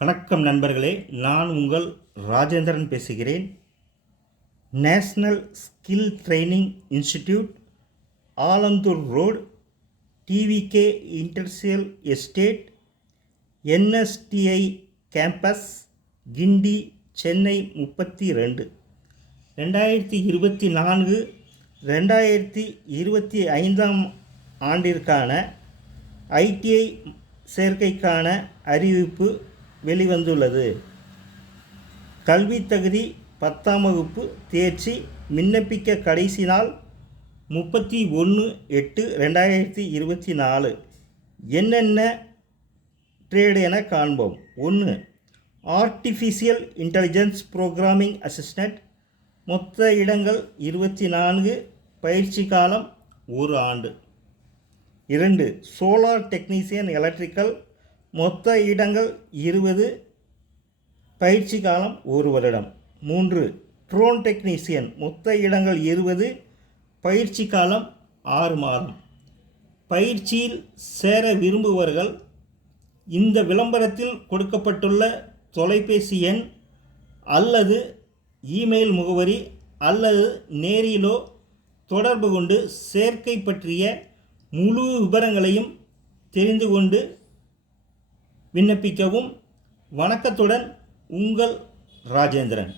வணக்கம் நண்பர்களே, நான் உங்கள் ராஜேந்திரன் பேசுகிறேன். National skill training institute, Alandur road, TVK industrial estate, NSTI campus, Guindy, Chennai 32. 2024-2025 ஆண்டிற்கான ஐடிஐ சேர்க்கைக்கான அறிவிப்பு வெளிவந்துள்ளது. கல்வி தகுதி 10ஆம் வகுப்பு தேர்ச்சி. விண்ணப்பிக்க கடைசி நாள் 31/8/2024. என்னென்ன ட்ரேடு என காண்போம். 1. ஆர்டிஃபிஷியல் இன்டெலிஜென்ஸ் ப்ரோக்ராமிங் அசிஸ்டண்ட், மொத்த இடங்கள் 24, பயிற்சி காலம் 1 ஆண்டு. 2. சோலார் டெக்னீசியன் எலக்ட்ரிக்கல், மொத்த இடங்கள் 20, பயிற்சி காலம் 1 வருடம். 3. ட்ரோன் டெக்னீசியன், மொத்த இடங்கள் 20, பயிற்சி காலம் 6 மாதம். பயிற்சியில் சேர விரும்புபவர்கள் இந்த விளம்பரத்தில் கொடுக்கப்பட்டுள்ள தொலைபேசி எண் அல்லது இமெயில் முகவரி அல்லது நேரிலோ தொடர்பு கொண்டு சேர்க்கை பற்றிய முழு விவரங்களையும் தெரிந்து கொண்டு விண்ணப்பிக்கவும். வணக்கத்துடன், உங்கள் ராஜேந்திரன்.